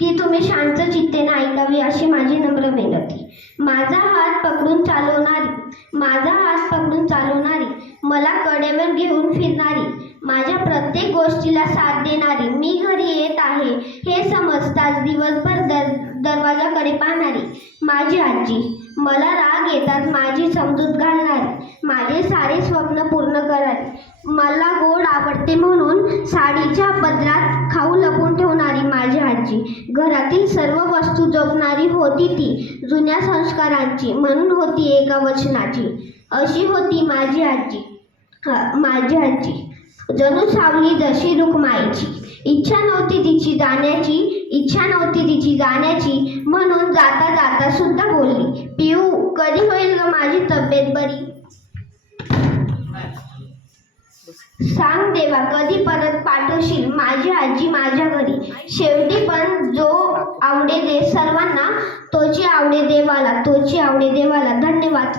ती तुम्ही शांत चित्तेने ऐकावी अशी माझी नम्र विनंती. माझा हात पकडून चालवणारी, मला कडेवर घेऊन फिरणारी, माझ्या प्रत्येक गोष्टीला साथ देणारी, मी घरी येत आहे हे समजताच दिवसभर दरवाजाकडे पाहणारी माझी आजी, मला राग येतात माझी समजूत घालणारी, माझे सारे स्वप्न पूर्ण करणारी, मला गोड आवडते म्हणून साडीच्या पदरात खाऊ लपवून ठेवणारी माझी आजी, घरातील सर्व वस्तू जपणारी होती ती, जुन्या संस्कारांची म्हणून होती एका वचनाची, अशी होती माझी आजी. जणू सावली जशी रुक्माईची, इच्छा नव्हती तिची जाण्याची, म्हणून जाता जाता सुद्धा बोलली, पिऊ कधी होईल ग माझी तब्येत बरी, सांग देवा कधी परत पाठवशील माझी आजी माझ्या घरी, शेवटी पण जो आवडे दे सर्वांना, तोची आवडे देवाला. धन्यवाद.